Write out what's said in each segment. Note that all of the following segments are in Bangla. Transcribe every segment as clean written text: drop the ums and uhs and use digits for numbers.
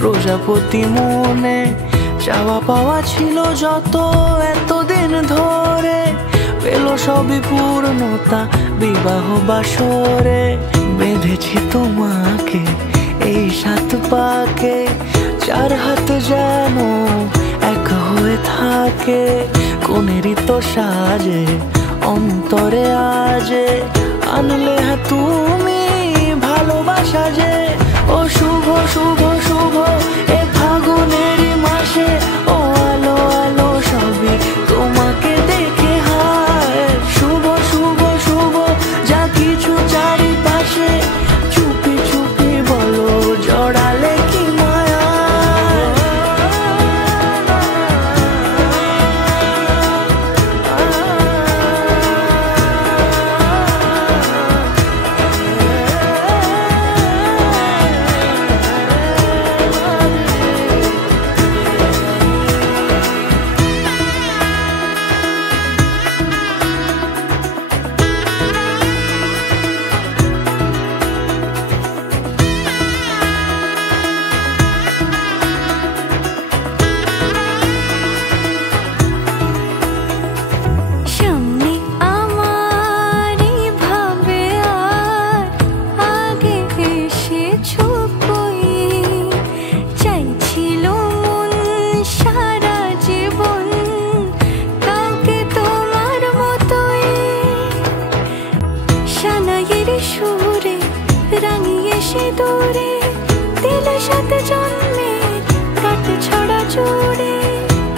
প্রজাপতি মনে চাওয়া পাওয়া ছিল যত এতদিন ধরে, পেল সবই পূর্ণতা বিবাহ বাসরে। বেঁধেছি তোমাকে এই 7 পাকে, 4 হাত যেন এক হয়ে থাকে। কোনেরই তো সাজে অন্তরে আজে, আনলে তুমি ভালোবাসা যে। ও শুভ শুভ শুভ এ ফাগুনেরই মাসে, ও আলো আলো সবই তোমাকে দেখে হায়। শুভ শুভ শুভ যা কিছু চারিপাশে, চুপি চুপি বলো জড়ালে কি মায়া। সুরে রাঙিয়ে সে দূরে দিলে 7 জন্মে কাট ছড়া জুড়ে।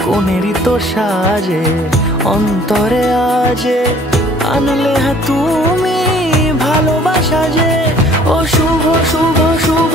কোনেরই তো সাজে অন্তরে আজে, আনলে তুমি ভালোবাসা যে। ও শুভ শুভ শুভ